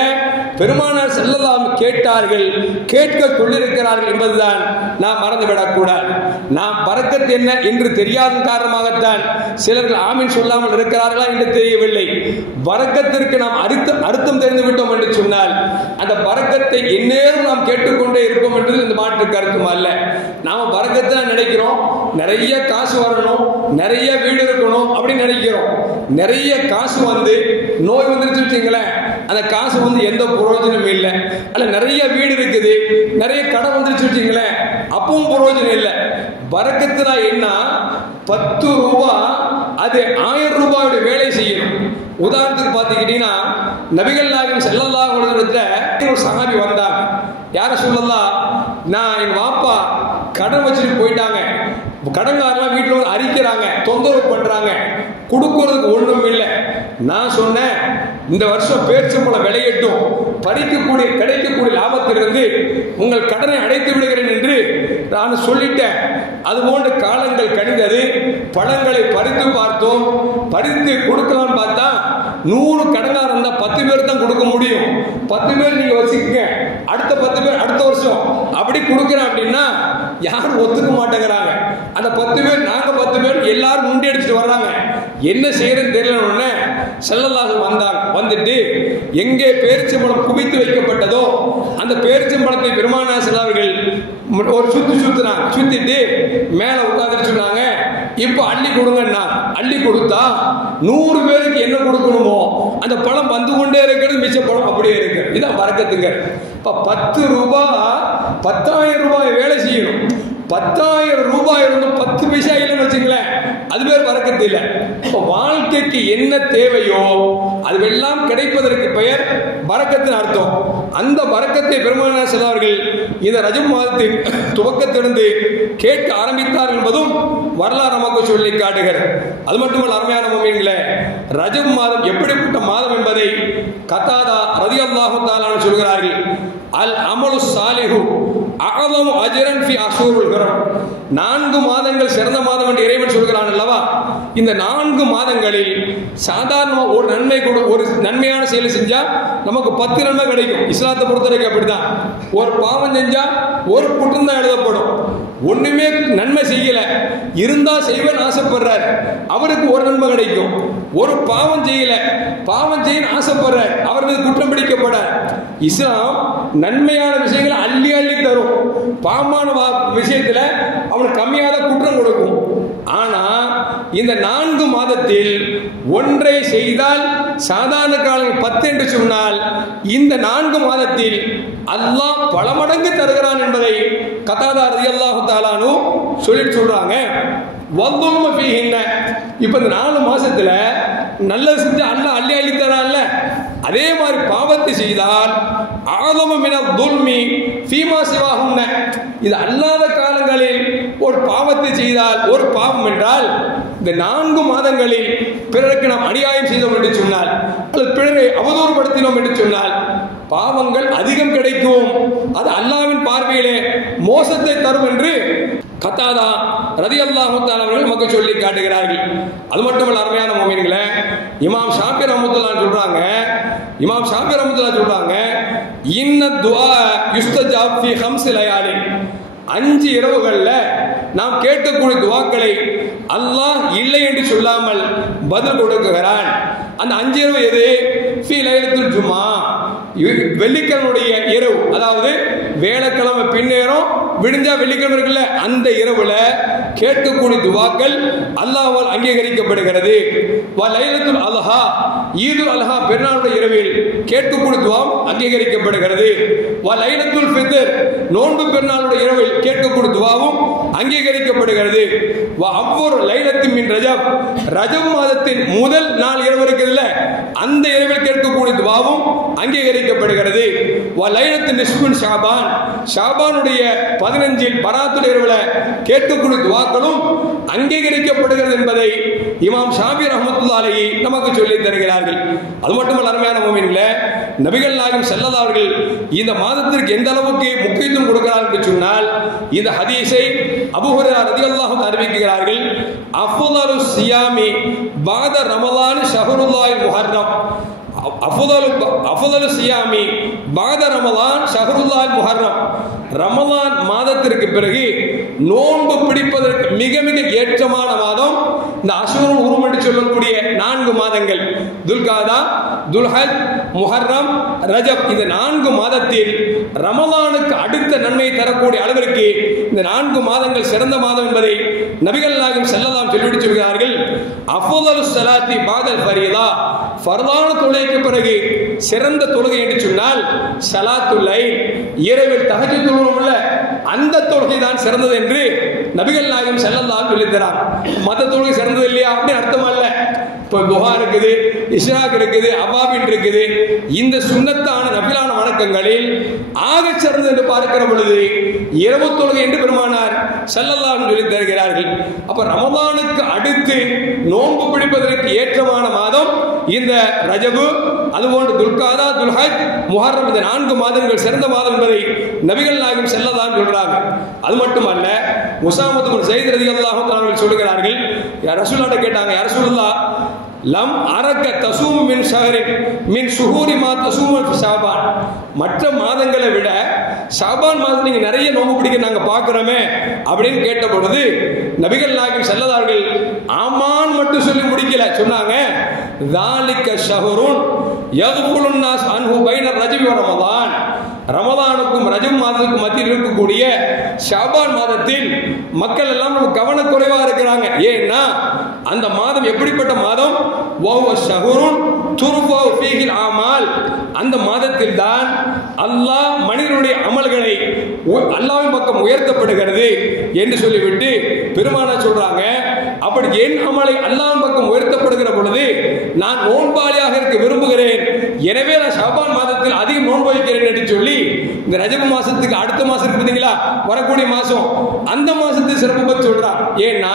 பெருமானார் ஸல்லல்லாஹு அலைஹி வஸல்லம் கேட்டார்கள், கேட்க சொல்லியிருக்கிறார்கள் என்பதுதான் நாம் மறந்துவிடக் கூடாது. நாம் பரக்கத் என்ன என்று தெரியாத காரணமாகத்தான் சிலர்கள் ஆமீன் சொல்லாமல் இருக்கிறார்களா என்று தெரியவில்லை. பரக்கத்திற்கு நாம் அர்த்தம் தெரிந்து விட்டோம் என்று சொன்னால் அந்த பரக்கத்தை எந்நேரம் நாம் கேட்டுக்கொண்டே இருப்போம் என்று இந்த மாற்று கருத்தும் அல்ல. நாம பரக்கத்தை நினைக்கிறோம், நிறைய காசு வரணும், நிறைய வீடு இருக்கணும் அப்படின்னு நினைக்கிறோம். நிறைய காசு வந்து நோய் வந்துருச்சு வச்சுங்களேன், அந்த காசு வந்து எந்த பிரயோஜனமும் இல்லை. அல்ல நிறைய வீடு இருக்குது, நிறைய கடை வந்துருச்சு வச்சுங்களேன், அப்பவும் பிரயோஜனம் இல்லை. பரக்கத்துனா என்ன? 10 ரூபாய் அது 1000 ரூபாயோட வேலை செய்யணும். உதாரணத்துக்கு பார்த்துக்கிட்டீங்கன்னா நபிகள் நாயகம் ஸல்லல்லாஹு அலைஹி வஸல்லம் ஒரு சஹாபி வந்தாங்க. யார சொல்லலாம், நான் என் வாப்பா கடன் வச்சுட்டு போயிட்டாங்க, கடன்காரெல்லாம் வீட்டில் வந்து அரிக்கிறாங்க, தொந்தரவு பண்றாங்க, கொடுக்கறதுக்கு ஒன்றும் இல்லை. நான் சொன்னேன், இந்த வருஷம் பேரிச்சம்பழம் விளையட்டும், பறிக்கக்கூடிய கிடைக்கக்கூடிய லாபத்திலிருந்து உங்கள் கடனை அடைத்து விடுகிறேன் என்று நான் சொல்லிட்டேன். அதுபோன்ற காலங்கள் கணிந்தது. பழங்களை பறித்து பார்த்தோம், பறித்து கொடுக்கலாம்னு பார்த்தா 100 கடன்காரன் இருந்தால் 10 பேர் தான் கொடுக்க முடியும். 10 பேர் நீங்க வச்சுக்கங்க, அடுத்த 10 பேர் அடுத்த வருஷம் அப்படி கொடுக்குறேன் அப்படின்னா யாரும் ஒத்துக்க மாட்டேங்கிறாங்க. அந்த 10 பேர், நாங்க 10 பேர் எல்லாரும் முண்டி அடிச்சுட்டு வர்றாங்க. என்ன செய்யறதுன்னு தெரியலன்னு ஸல்லல்லாஹு வந்தாங்க. வந்துட்டு எங்கே பேரிச்சம்பழம் குவித்து வைக்கப்பட்டதோ அந்த பேரிச்சம்பழத்தை பெருமானார் ஸல்லல்லாஹு அலைஹி வஸல்லம் ஒரு சுத்துனாங்க. சுத்திட்டு மேல உட்கார்ந்து சொன்னாங்க, இப்ப அள்ளி கொடுங்கன்னா அள்ளி கொடுத்தா 100 பேருக்கு என்ன கொடுக்கணுமோ அந்த பழம் வந்து கொண்டே இருக்கிறது, மிச்ச பழம் அப்படியே இருக்கு. இதான் பரக்கத்துங்க. இப்ப 10 ரூபாய் 10,000 ரூபாய் வேலை செய்யணும். 10,000 ரூபாய் இருந்து 10 பைசா இல்லைன்னு வச்சுங்களேன், அது பேர் பரக்கத்து இல்லை. இப்போ வாழ்க்கைக்கு என்ன தேவையோ அதுவெல்லாம் கிடைப்பதற்கு பெயர் பரக்கத்தின் அர்த்தம். அந்த பரக்கத்தை பெருமானார் ஸல்லல்லாஹு அலைஹி வஸல்லம் இந்த ரஜப் மாதத்தின் துவக்கத்திலிருந்து கேட்க ஆரம்பித்தார் என்பதும் வரலாறு நமக்கு சொல்லி காட்டுகிறது. அது மட்டுமல்ல, அருமையான முஃமின்களே, ரஜப் மாதம் எப்படிப்பட்ட மாதம் என்பதை கத்தாதா ரலியல்லாஹு தஆலா அன்ஹு சொல்கிறார்கள். அல் அமலு சாலிஹு அஅதமு அஜ்ரன் ஃபி அஷூருல் ஹுரம். 4 மாதங்கள் சிறந்த மாதம் என்று இறைவன் சொல்கிறான் அல்லவா? இந்த 4 மாதங்களில் சாதாரண ஒரு நன்மை கூட, ஒரு நன்மையான செயலை செஞ்சா நமக்கு 10 நன்மை கிடைக்கும். இஸ்லாத்தை பொறுத்தவரைக்கும் அப்படிதான். ஒரு பாவம் செஞ்சா ஒரு குற்றம் தான் எழுதப்படும். ஒண்ணுமே நன்மை செய்யல, இருந்தா செய்வேன் ஆசைப்படுறார், அவருக்கு ஒரு நன்மை கிடைக்கும். ஒரு பாவம் செய்யல, பாவம் செய்ய ஆசைப்படுறார், அவர் மீது குற்றம் பிடிக்கப்படார். இஸ்லாம் நன்மையான விஷயங்களை அள்ளி அள்ளி தரும். பாவமான விஷயத்துல அவனுக்கு கம்மியாக குற்றம் கொடுக்கும். ஆனா இந்த 4 மாதத்தில் ஒன்றை செய்தால் சாதாரண காலம் 10 என்று சொன்னால் இந்த 4 மாதத்தில் அல்லாஹ் பல மடங்கு தருகிறான் என்பதை கதாதா ரலியல்லாஹு தஆலா அன்ஹு சொல்றாங்க. வதுல்ம ஃபீஹின்ன, இப்ப இந்த 4 மாசத்துல நல்லது செஞ்சு அல்லாஹ் அள்ளி அள்ளி தரான்ல, அதே மாதிரி பாவத்தை செய்தால் ஆதம மின துல்மி ஃபீமா சிவாஹுன்ன, இது அல்லாத காலங்களில் ஒரு பாவத்தை செய்தால், ஒரு பாவம் என்றால் இந்த 4 மாதங்களில் பிறருக்கு நாம் அநியாயம் செய்தோம் என்று சொன்னால் அல்லது பிறரை அவதூறுபடுத்தினோம் என்று சொன்னால் பாவங்கள் அதிகம் கிடைக்கும், அது அல்லாஹ்வின் பார்வையிலே மோசத்தை தரும் என்று கத்தாதா ரலியல்லாஹு தஆலா அவர்கள் நமக்கு சொல்லி காட்டுகிறார்கள். அது மட்டுமல்ல அருமையான முஃமின்களே, இமாம் ஷாஃபி ரஹ்மத்துல்லாஹி சொல்றாங்க, இமாம் ஷாஃபி ரஹ்மத்துல்லாஹி சொல்றாங்க, இன்ன துஆ யுஸ்தஜாப் ஃபீ 5 லயாலி, 5 இரவுகள்ல நாம் கேட்கக்கூடிய துஆக்களை அல்லாஹ் இல்லை என்று சொல்லாமல் பதில் கொடுக்கிறான். அந்த 5 இரவு எது? ஃபீ லைலத்துல் ஜும்ஆ, வெள்ளிக்கிழமையுடைய இரவு, அதாவது வேலைக்கிழமை பின்னேறம் விடிஞ்சா வெள்ளிக்கிழமை இருக்குல்ல, அந்த இரவுல கேட்கக்கூடிய துவாக்கள் அல்லாஹ்வால் அங்கீகரிக்கப்படுகிறது. வ லைலத்துல் அல்ஹா, ஈதுல் அல்ஹா பெருநாளுடைய இரவில் கேட்கக்கூடிய துவாம் அங்கீகரிக்கப்படுகிறது. வ லைலத்துல் ஃபித்ர், நோன்பு பெருநாளுடைய இரவில் கேட்கக்கூடிய துவாவும் அங்கீகரிக்கப்படுகிறது. வ அவ்வொரு லைலத்தும் மின் ரஜப், ரஜப் மாதத்தின் முதல் நாள் இரவு இருக்குதுல்ல, அந்த இரவில் கேட்கக்கூடிய துவாவும் அங்கீகரிக்கப்படுகிறது. வ லைலத்துல் நிஸ்ஃபுன் ஷாபான், ஷாபானுடைய 15 பராத்துல் இரவுல கேட்கக்கூடிய துவாக்களும் அங்கீகரிக்கப்படுகிறது என்பதை இமாம் ஷாஃபி ரஹ்மத்துல்லாஹி அலைஹி நமக்கு சொல்லி தருகிறார்கள். அது மட்டுமல்ல அருமையான முஃமின்களே, நபிகள் நாயகம் ஸல்லல்லாஹு அலைஹி வஸல்லம் இந்த மாதத்திற்கு எந்த அளவுக்கு முக்கியத்துவம் கொடுக்கிறார்கள் என்று சொன்னால், இந்த ஹதீஸை அபூ ஹுரைரா ரலியல்லாஹு அன்ஹு அறிவிக்கிறார்கள். அஃதலு ஸியாமி பாத ரமலான் ஷஹ்ருல்லாஹில் முஹர்ரம், அஃதலு ஸியாமி பாத ரமலான் ஷஹ்ருல்லாஹில் முஹர்ரம், ரமலான் மாதத்திற்கு பிறகு நோன்பு பிடிப்பதற்கு மிக மிக ஏற்றமான மாதம் இந்த அஷ்ஹுருல் ஹுரும் என்று சொல்லக்கூடிய 4 மாதங்கள், துல்காதா, துல்ஹஜ், முஹர்ரம், ரஜப். இந்த 4 மாதத்தில் ரமலானுக்கு அடுத்த நன்மை தரக்கூடிய அளவிற்கு இந்த 4 மாதங்கள் சிறந்த மாதம் என்பதை நபிகள் நாயகம் ஸல்லல்லாஹு அலைஹி வஸல்லம் சொல்கிறார்கள். அஃதலு ஸலாத்தி பாதல் ஃபரீலா, ஃபர்தான தொழுகைக்கு பிறகு சிறந்த தொழுகை என்று சொன்னால் ஸலாத்துல் லைல், இரவில் தஹஜ்ஜுத் தொழுகிறோம்ல, அந்த தொழுகை தான் சிறந்தது என்று நபிகள் நாயகம் ஸல்லல்லாஹு அலைஹி வஸல்லம் சொல்லித்தரார். மற்ற தொழுகை சிறந்தது இல்லையா அப்படின்னு அர்த்தம் அல்ல. இப்போ துஹா இருக்குது, இஷ்ராக் இருக்குது, அவாபின் இருக்குது, இந்த சுன்னத்தான நபிலான வணக்கங்களில் ஆக சிறந்தது என்று பார்க்கிற பொழுது இரவு தொழுகை என்று பெருமானார் ஸல்லல்லாஹு அலைஹி வஸல்லம் சொல்லி தருகிறார்கள். அப்ப ரமலானுக்கு அடுத்து நோன்பு பிடிப்பதற்கு ஏற்றமான மாதம் இந்த ரஜபு, அதுபோன்று துல்காதா, துல்ஹஜ், முஹர்ரம், இந்த 4 மாதங்கள் சிறந்த மாதம் என்பதை நபிகள் நாயகம் ஸல்லல்லாஹு அலைஹி வஸல்லம் சொல்றாங்க. அது மட்டுமல்ல, உஸாமத் பின் ஸைத் ரலியல்லாஹு தஆலா அவர்கள் சொல்கிறார்கள், யா ரசூலுல்லாஹ் கேட்டாங்க, யா ரசூலுல்லாஹ் லம் அரக்க தசூம் மின் ஷஹரின் மின் ஷுஹூரி மா தசூமு ஃபி ஷாபான், மற்ற மாதங்களை விட ஷாபான் மாதம் நீங்க நிறைய நோன்பு பிடிக்க நாங்க பார்க்கிறோமே அப்படின்னு கேட்ட பொழுது நபிகள் நாயகம் ஸல்லல்லாஹு அலைஹி வஸல்லம் ஆமான் மட்டும் சொல்லி முடிக்கல, சொன்னாங்க ذَلِكَ شَهْرٌ يَغْفُلُ النَّاسُ عَنْهُ بَيْنَ الرَّجَبِ وَرَمَضَانِ, ரமலானுக்கும் ரஜப் மாதத்துக்கும் மத்தியில் இருக்கக்கூடிய ஷாபான் மாதத்தில் மக்கள் எல்லாம் கவனக்குறைவா இருக்கிறாங்க. ஏன்னா அந்த மாதம் எப்படிப்பட்ட மாதம்? வஹுவ ஷஹ்ருன் துர்ஃபஉ ஃபீஹில் ஆமால், அந்த மாதத்தில் தான் அல்லாஹ் மனிதனுடைய அமல்களை அல்லாஹ்வின் பக்கம் உயர்த்தப்படுகிறது என்று சொல்லிவிட்டு பெருமானார் சொல்றாங்க, அப்படி என் அமலை அல்லாஹ்வின் பக்கம் உயர்த்தப்படுகிற பொழுது நான் நோன்பாளியாக இருக்க விரும்புகிறேன், எனவே நான் ஷாபான் மாதத்தில் அதிகம் நோன்பு வைக்கிறேன் என்று சொல்லி இந்த ரஜப மாசத்துக்கு அடுத்த மாசம் இருக்கு பாத்தீங்களா, வரக்கூடிய மாசம், அந்த மாசத்துக்கு சிறப்பு பத்தி சொல்றான். ஏன்னா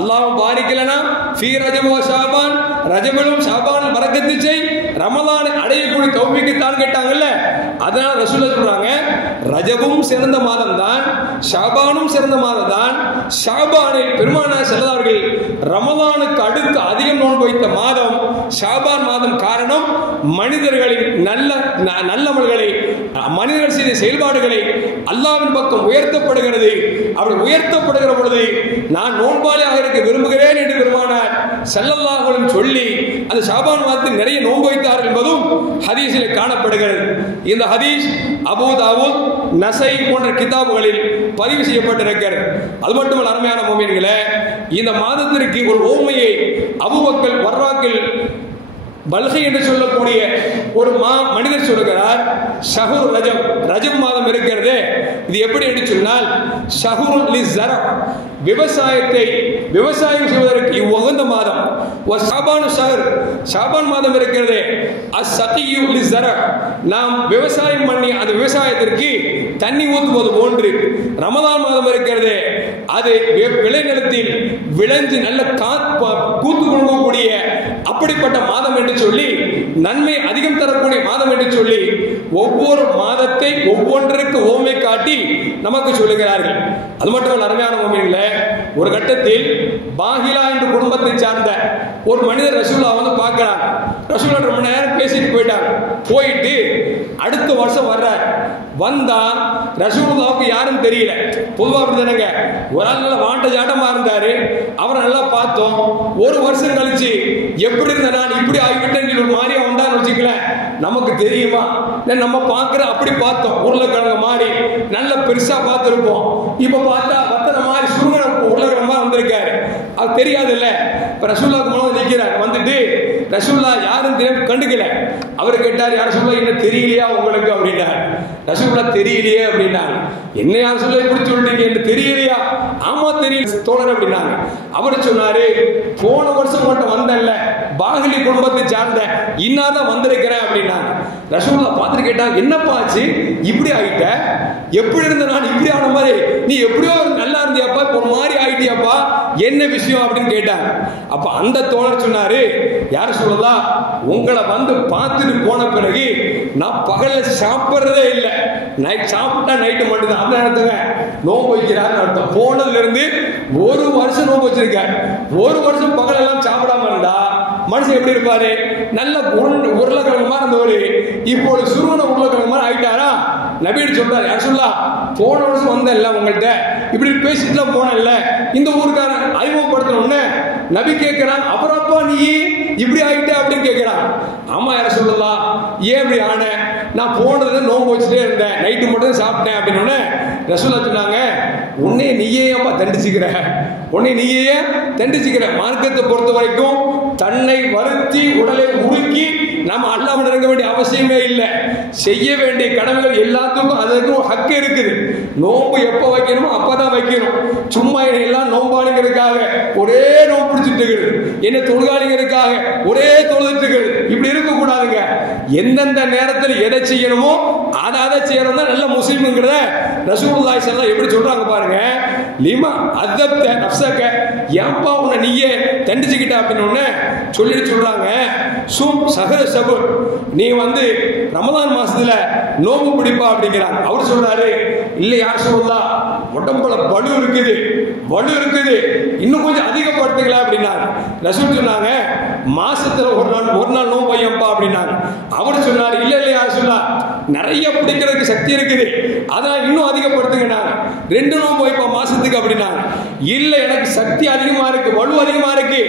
அல்லாஹ் பாரிக்கலனா ஃபீ ரஜப வ ஷாபான், ரஜபிலும் ஷாபானில் பரக்கத்து செய், ரமலானை அடையக்கூடிய தௌஃபீக்கு தான் கேட்டாங்கல்ல, அதனால ரசூலுல்லாஹ் சொல்றாங்க ரஜபும் சிறந்த மாதம் தான், ஷாபானும் சிறந்த மாதம் தான். ஷாபானில் பெருமானார் ஸல்லல்லாஹு அலைஹி வஸல்லம் ரமலானுக்கு அடுத்து அதிகம் நோன்பு வைத்த மாதம் ஷாபான் மாதம். காரணம் மனிதர்களின் நல்லமல்களை, மனிதர்கள் செய்த செயல்பாடுகளை அல்லாஹ்வின் பக்கம் உயர்த்தப்படுகிறது. அப்படி உயர்த்தப்படுகிற பொழுது நான் நோன்பாளியாக இருக்க விரும்புகிறேன் என்று பெருமானார் ஸல்லல்லாஹு அலைஹி வஸல்லம் சொல்லி அந்த ஷாபான் மாதத்தில் நிறைய நோன்பு வைத்தார்கள் என்பதும் ஹதீஸில் காணப்படுகிறது. இந்த ஹதீஸ் அபூ தாவூத், நஸை போன்ற கிதாபுகளில் பதிவு செய்யப்பட்டிருக்கிறது. அது மட்டுமல்ல அருமையான முஃமின்களே, இந்த மாதத்திற்கு ஒரு ஓமையை அபூபக்கர் வர்ராக்கில் பல்கை என்று சொல்லக்கூடிய ஒரு மனிதர் சொல்லுகிறார். ஷஹுர் ரஜப், ரஜப் மாதம் இருக்கிறது, இது எப்படி என்று சொன்னால் ஷஹுர் லிஸ்ஸர, விவசாயம் செய்வதற்கு உகந்த மாதம். ஷாபான் ஷஹர், ஷாபான் மாதம் இருக்கிறது அஸ்ஸகியு லிஸ்ஸர, நாம் விவசாயம் பண்ணி அந்த விவசாயத்திற்கு தண்ணி ஊற்றுவது போன்று. ரமதான் மாதம் இருக்கிறது, அது விளைநிலத்தில் விளைஞ்சு நல்ல கூத்து கொள்ளக்கூடிய அப்படிப்பட்ட மாதம் என்று சொல்லி, நன்மை அதிகம் தரக்கூடிய மாதம் என்று சொல்லி ஒவ்வொரு மாதத்தை ஒவ்வொன்றிற்கு ஓமை காட்டி நமக்கு சொல்லுகிறார்கள். அது மட்டுமல்ல அருமையான முஃமின்களே, ஒரு கட்டத்தில் பாஹிலா என்ற குடும்பத்தை சார்ந்த ஒரு மனிதர் ரசூலுல்லாஹ் வந்து பார்க்கிறார். ரசூலுல்லாஹ் ரொம்ப நேரம் பேசிட்டு போயிட்டு அடுத்த வருஷம் வர்றார். வந்தா ரசூலுல்லாஹ்வுக்கு யாரும் தெரியல. பொதுவாக அப்படிதானங்க, ஒரு ஆள் நல்ல வாண்ட ஜாட்டமா இருந்தாரு, அவரை நல்லா பார்த்தோம். ஒரு வருஷம் கழிச்சு எப்படி இருந்த நான் இப்படி ஆகிவிட்டேன் ஒரு மாதிரியா வந்தான்னு வச்சுக்கல, நமக்கு தெரியுமா? நம்ம பார்க்கிற அப்படி பார்த்தோம், உருளைக்கிழங்கு மாதிரி நல்ல பெருசா பார்த்துருப்போம். இப்ப பார்த்தா வத்தன மாதிரி சுருங்கன உருளைக்கிழங்கு மாதிரி வந்திருக்காரு, அது தெரியாது இல்ல. இப்ப ரசூலுல்லாஹ்க்கு முன்னாடி நிற்கிறார். வந்துட்டு ரசூலுல்லாஹ் யாரும் கண்டுக்கல. அவர் கேட்டார், யார் சொல்ல என்ன தெரியலையா உங்களுக்கு அப்படின்னார். ரசூலுல்லாஹ் தெரியலையே அப்படின்னாங்க. என்ன யார் சொல்ல இப்படி சொல்றீங்க, என்ன தெரியலையா? ஆமா தெரியல தோழர் அப்படின்னாங்க. அவர் சொன்னாரு, போன வருஷம் மட்டும் வந்தல்ல, பாகிலி குடும்பத்தை சார்ந்த இன்னாதான் வந்திருக்கிறேன் அப்படின்னாங்க. ரசூலுல்லாஹ் பார்த்துட்டு கேட்டாங்க, என்னப்பா ஆச்சு இப்படி ஆகிட்ட? எப்படி இருந்த நான் இப்படி ஆன மாதிரி, நீ எப்படியோ நல்லா இருந்தியாப்பா, ஒரு மாதிரி ஆகிட்டியாப்பா, என்ன விஷயம் அப்படின்னு கேட்டாங்க. அப்ப அந்த தோழர் சொன்னாரு, யார் சொல்லலாம், உங்களை வந்து பார்த்துட்டு போன பிறகு நான் பகல்ல சாப்பிட்றதே இல்லை, நைட் சாப்பிட்டா நைட்டு மட்டும்தான். அந்த நேரத்துங்க நோன்பு வைக்கிறார் அர்த்தம். போனதுல இருந்து ஒரு வருஷம் நோன்பு வச்சிருக்காரு. ஒரு வருஷம் பகல் எல்லாம் சாப்பிடாம இருந்தா மனுஷன் எப்படி இருப்பாரு? நல்ல உருளைக்கிழங்கு மாதிரி இருந்தவரு இப்போது சுருவன உருளைக்கிழங்கு மாதிரி ஆயிட்டாரா? நபீடு சொல்றாரு, யார் சொல்லா, போன வருஷம் வந்தேன்ல உங்கள்கிட்ட இப்படி பேசிட்டு போனேன்ல, இந்த ஊருக்காரன் அறிமுகப்படுத்தணும்னு நபி கேட்கிறான். அப்புறப்பா நீ இப்படி ஆகிட்ட அப்படின்னு கேட்கிறான். ஆமா யார சொல்லலாம், ஏன் இப்படி ஆன? நான் போனது நோன்பு வச்சுட்டே இருந்தேன், நைட்டு மட்டும் சாப்பிட்டேன் அப்படின்னு ரசூலுல்லாஹ் சொன்னாங்க, உன்னை நீயே தண்டிச்சுக்கிற, மார்க்கத்தை பொறுத்த வரைக்கும் தன்னை வருத்தி உடலை உருக்கி நம்ம அல்லாஹ்விடம் இறங்க வேண்டிய அவசியமே இல்லை. செய்ய வேண்டிய கடமைகள் எல்லாத்துக்கும் அதற்கு ஹக்கு இருக்குது. நோன்பு எப்போ வைக்கணுமோ அப்பதான் வைக்கணும். சும்மா எல்லாம் நோம்பாளிங்கிறதுக்காக ஒரே நோன்பு பிடிச்சிட்டு இருக்குது, என்ன தொழுகாளிங்கிறதுக்காக ஒரே தொழுதுட்டு இருக்குது, இப்படி இருக்க கூடாதுங்க. எந்தெந்த நேரத்தில் எதை செய்யணுமோ அதை செய்யணும் தான் நல்ல முஸ்லிம்ங்கிறத ரசூலுல்லாஹி ஸல்லல்லாஹு எப்படி சொல்றாங்க பாருங்க. லிமா அத்தப்த நஃப்ஸக, ஏன்பா உன்னை நீயே தண்டிச்சுக்கிட்ட அப்படின்னு சொல்றாங்க. சும் சஹர சபுர், நீ வந்து ரமதான் மாசத்துல நோம்பு பிடிப்பா அப்படிங்கிறாங்க. அவர் சொல்றாரு, இல்ல யார் சொல்லலாம், உடம்புல வலு இருக்குது, இன்னும் கொஞ்சம் அதிகப்படுத்துங்களா அப்படின்னாங்க. ரசூல் சொன்னாங்க, மாசத்துல ஒரு நாள் நோம்பு வையப்பா அப்படின்னாங்க. அவர் சொன்னாரு, இல்ல யார் சொல்லா, நிறைய பிடிக்கிறதுக்கு சக்தி இருக்குது, அதெல்லாம் இன்னும் அதிகப்படுத்துங்க, 2 நோம்பு வைப்பா மாசத்துக்கு அப்படின்னாங்க. இல்ல எனக்கு சக்தி அதிகமா இருக்கு, வலு அதிகமா இருக்கு,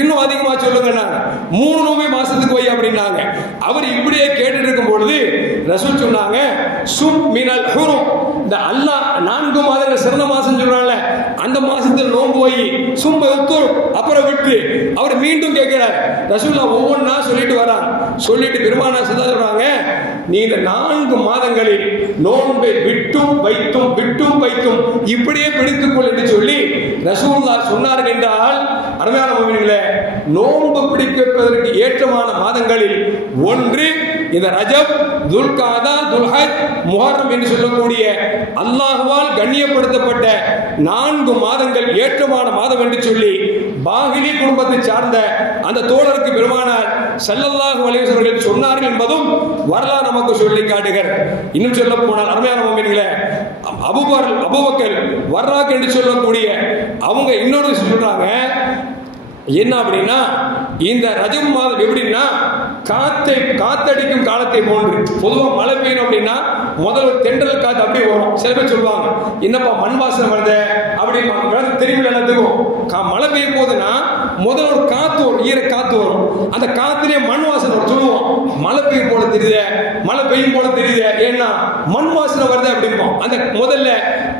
இன்னும் அதிகமா சொல்லுங்க, 3 நோம்பு மாசத்துக்கு வை அப்படின்னாங்க. அவர் இப்படியே கேட்டுட்டு இருக்கும் பொழுது ரசூல் சொன்னாங்க, சும் மினல் ஹுரும், இந்த அல்லாஹ் 4 மாதங்கள் சிறந்த மாசம் சொல்றான்ல, அந்த மாசத்தில் நோன்பு வை, சும்ப உத்துர், அப்புறம் விட்டு. அவர் மீண்டும் கேட்கிறார். ரசூலுல்லாஹ் ஒவ்வொன்றா சொல்லிட்டு வராங்க. சொல்லிட்டு பெருமானார் சொல்றாங்க, நீ இந்த 4 மாதங்களில் நோன்பை விட்டும் வைத்தும் இப்படியே பிடித்துக்கொள் என்று சொல்லி ரசூலுல்லாஹ் சொன்னார்கள் என்றால், அருமையான முஃமின்களே, நோன்பு பிடிப்பதற்கு ஏற்றமான மாதங்களில் ஒன்று இந்த ரஜப், துல்காதா, துல்ஹஜ், முஹர்ரம் என்று சொல்லக்கூடிய அல்லாஹ்வால் கண்ணியப்படுத்தப்பட்ட 4 மாதங்கள் ஏற்றமான மாதம் என்று சொல்லி பாகிலி குடும்பத்தை சார்ந்த அந்த தோழருக்கு பெருமானார் ஸல்லல்லாஹு அலைஹி வஸல்லம் சொன்னார்கள் என்பதும் வரலாறு நமக்கு சொல்லி காட்டுகிறார். இன்னும் சொல்ல போனால் அருமையான முஃமின்களே, அபூபக்கர் வர்ராக் என்று சொல்லக்கூடிய அவங்க இன்னொரு சொல்றாங்க, என்ன அப்படின்னா, இந்த ரஜப் மாதம் எப்படின்னா காத்தடிக்கும் காலத்தை போன்று. பொதுவாக மழை பெய்யணும் அப்படின்னா முதல்ல தென்றல் காத்து அப்படியே வரும். சில பேர் சொல்லுவாங்க, என்னப்பா மண் வாசனை வருது அப்படின்னு தெரியும். எல்லாத்துக்கும் மழை பெய்யும் போதுன்னா முதல்ல ஒரு காத்து வரும், ஈர காத்து வரும். அந்த காத்திலே மண் வாசனை சொல்லுவோம், மழை பெய்யும் போல தெரியுது, மழை பெய்யும் போல தெரியுது, ஏன்னா மண் வாசனை வருது அப்படிம்போம். அந்த முதல்ல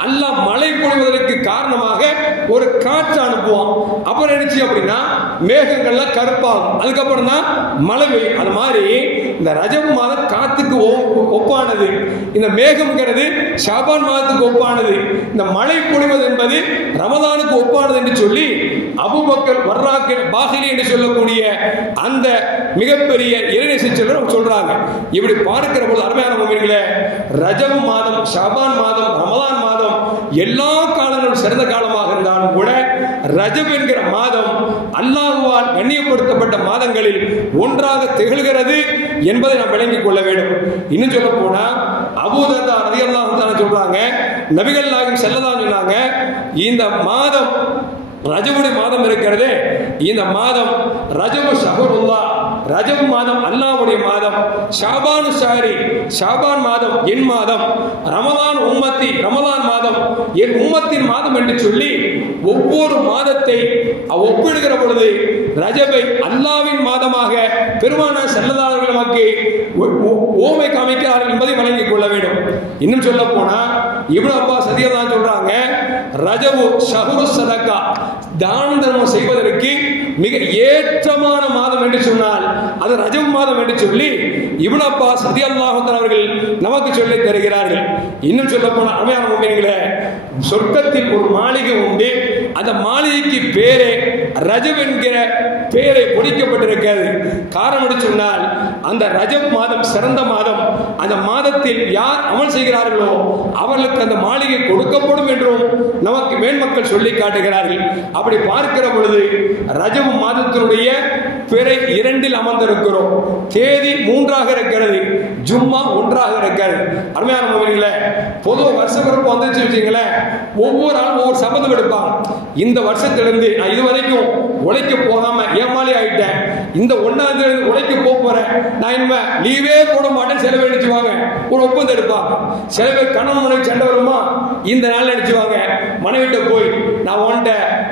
அல்லாஹ் மழை பொழிவதற்கு காரணமாக ஒரு காற்று அனுப்புவோம். அப்புறம் நினைச்சு அப்படின்னா மேகங்கள்லாம் கருப்பாகும், அதுக்கப்புறம் தான் மழை பெய்யும். அது மாதிரி இந்த ரஜப் மாதம் காத்துக்கு ஒப்பானது, இந்த மேகம்ங்கிறது ஷாபான் மாதத்துக்கு ஒப்பானது, இந்த மழை பொழிவது என்பது ரமதானுக்கு ஒப்பானது என்று சொல்லி அபூபக்கர் வர்ராக்கில் பாகிலி என்று சொல்லக்கூடிய அந்த மிகப்பெரிய இறைநேச செல்வர் சொல்றாங்க. இப்படி பார்க்கிற போது அருமையான முஃமின்களே, ரஜப் மாதம், ஷாபான் மாதம், ரமதான் மாதம் எல்லா காலங்களும் சிறந்த காலமாக இருந்தாலும் கூட ரஜப் என்கிற மாதம் அல்லாஹ்வால் கண்ணியப்படுத்தப்பட்ட மாதங்களில் ஒன்றாக திகழ்கிறது என்பதை நாம் விளங்கிக் கொள்ள வேண்டும். இன்னும் சொல்ல போனா அபூ தர்தா ரலியல்லாஹு தஆலா சொல்றாங்க, நபிகள் நாயகம் ஸல்லல்லாஹு அலைஹி சொன்னாங்க, இந்த மாதம் ரஜபுடைய மாதம் இருக்கிறது, இந்த மாதம் ரஜபு ஷஹருல்லாஹ், ரஜப் மாதம் அல்லாஹ்வுடைய மாதம், ஷாபான் ஷஹரி, ஷாபான் மாதம் என் மாதம், ரமதான் உம்மத்தி, ரமதான் மாதம் என் உம்மத்தின் மாதம் என்று சொல்லி ஒவ்வொரு மாதத்தை ஒப்பிடுகிற பொழுது ரஜபை அல்லாஹ்வின் மாதமாக பெருமானார் ஸல்லல்லாஹு அலைஹி வஸல்லம் ஓமை காமிக்கிறார்கள் என்பதை வழங்கிக் கொள்ள வேண்டும். இன்னும் சொல்ல போனா இப்னு அப்பாஸ் ரலியல்லாஹு சொல்றாங்க, ரஜபு ஷஹ்ரு ஸதகா, தான தர்மம் செய்வதற்கு மிக ஏற்றமான மாதம் என்று சொன்னால் அது ரஜப் மாதம் என்று சொல்லி இப்னு அப்பாஸ் ரலியல்லாஹு தஆலா அவர்கள் நமக்கு சொல்லி தருகிறார்கள். இன்னும் சொல்ல போனால் அருமையான முஃமின்களே, சொர்க்கத்தில் ஒரு மாளிகை உண்டு, அந்த மாளிகைக்கு பேரே ரஜப் என்கிற பேரை பொறிக்கப்பட்டிருக்கிறது. காரணம் என்று சொன்னால் அந்த ரஜப் மாதம் சிறந்த மாதம், அந்த மாதத்தில் யார் அமல் செய்கிறார்களோ அவர்களுக்கு அந்த மாளிகை கொடுக்கப்படும் என்றும் நமக்கு மேன்மக்கள் சொல்லி காட்டுகிறார்கள். அப்படி பார்க்கிற பொழுது ரஜப் மாதத்தினுடைய பிறை 2 அமர்ந்திருக்கிறோம், தேதி 3ஆக இருக்கிறது, ஜும்மா 1ஆக இருக்கிறது. அருமையான முஃமின்களே, பொதுவாக வருஷ பிறப்பு வந்துச்சு வச்சுங்களேன், ஒவ்வொரு ஆளும் ஒவ்வொரு சபதம் எடுப்பாங்க. இந்த வருஷத்திலிருந்து நான் இதுவரைக்கும் உழைக்க போகாம ஏமாளி ஆயிட்டேன், இந்த 1ஆம் தேதி உழைக்க போறேன், நான் இனிமே லீவே போட மாட்டேன், சில பேர் நினைச்சுவாங்க ஒரு ஒப்பந்தம் எடுப்பாங்க. சில பேர் கணவன் மனைவி சண்டை வருமா, இந்த நாள் நினைச்சுவாங்க மனைவிட்ட போய் நான் உன்கிட்ட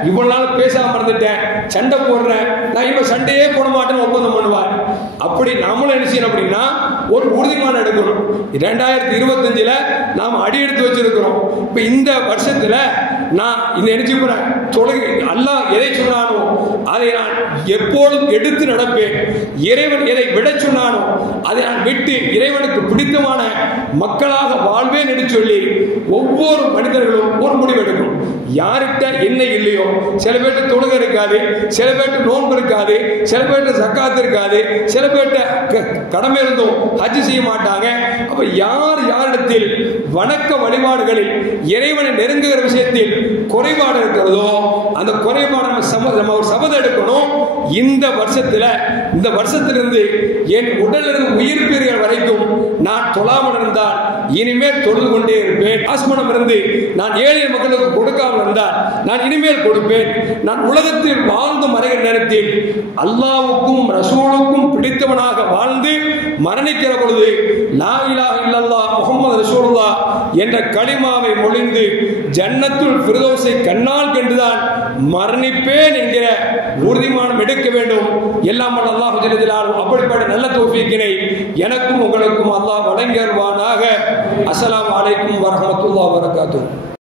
இவ்வளவு நாள் பேசாம இருந்துட்டேன், சண்டை போடுறேன், நான் இனிமே சண்டையே போட மாட்டேன்னு ஒப்பந்தம் பண்ணுவார். அப்படி நம்மளும் என்ன செய்யணும் அப்படின்னா ஒரு உறுதிமான எடுக்கணும். 2025 நாம் அடி எடுத்து வச்சிருக்கிறோம். இப்ப இந்த வருஷத்துல நான் இந்த நினைச்சு போறேன், தொழுகை அல்லாஹ் எதை சொன்னானோ அதை நான் எப்பொழுதும் எடுத்து நடப்பேன், இறைவன் எதை விட சொன்னானோ அதை நான் விட்டு இறைவனுக்கு பிடித்தமான மக்களாக வாழ்வேன் என்று சொல்லி ஒவ்வொரு மனிதர்களும் ஒரு முடிவு எடுக்கணும். யார்கிட்ட என்ன இல்லையோ, சில பேர்ட்ட தொழுகை இருக்காது, சில பேர்ட்ட நோன்பு இருக்காது, சில பேர்ட்ட ஜக்காத் இருக்காது, சில பேர்ட்ட கடமை இருந்தும் ஹஜ் செய்ய மாட்டாங்க. அப்ப யார் யாரிடத்தில் வணக்க வழிபாடுகளில் இறைவனை நெருங்குகிற விஷயத்தில் குறைபாடு இருக்கிறதோ அந்த குறைபாடு நம்ம ஒரு சபதம் எடுக்கணும். இந்த வருஷத்திலிருந்து என் உடலிலிருந்து உயிர் பிரிகிற வரைக்கும் நான் தொழாமல் இருந்தால் இனிமேல் தொழுது கொண்டே இருப்பேன். ஆஸ்மனம் இருந்து நான் ஏழை மக்களுக்கு கொடுக்காமல் இருந்தால் நான் இனிமேல் கொடுப்பேன். நான் உலகத்தில் வாழ்ந்து மறைகிற நேரத்தில் அல்லாஹ்வுக்கும் ரசூலுக்கும் பிடித்தவனாக வாழ்ந்து மரணிக்கிற பொழுது லா இலாஹ இல்லல்லாஹ் முஹம்மது ரசூலுல்லாஹ் என்ற கலிமாவை மொழிந்து ஜன்னத்துல் ஃபிர்தௌஸை கண்ணால் கண்டுதான் மரணிப்பேன் என்கிற உறுதிமானம் எடுக்க வேண்டும். எல்லாம் அல்லாஹ் ஜல்ல ஜலாலுஹு அப்படிப்பட்ட நல்ல தௌஃபீக்கினை எனக்கும் உங்களுக்கும் அல்லாஹ் வழங்கி அருள்வானாக. அஸ்ஸலாமு அலைக்கும் வரஹ்மத்துல்லாஹி வபரகாத்துஹு.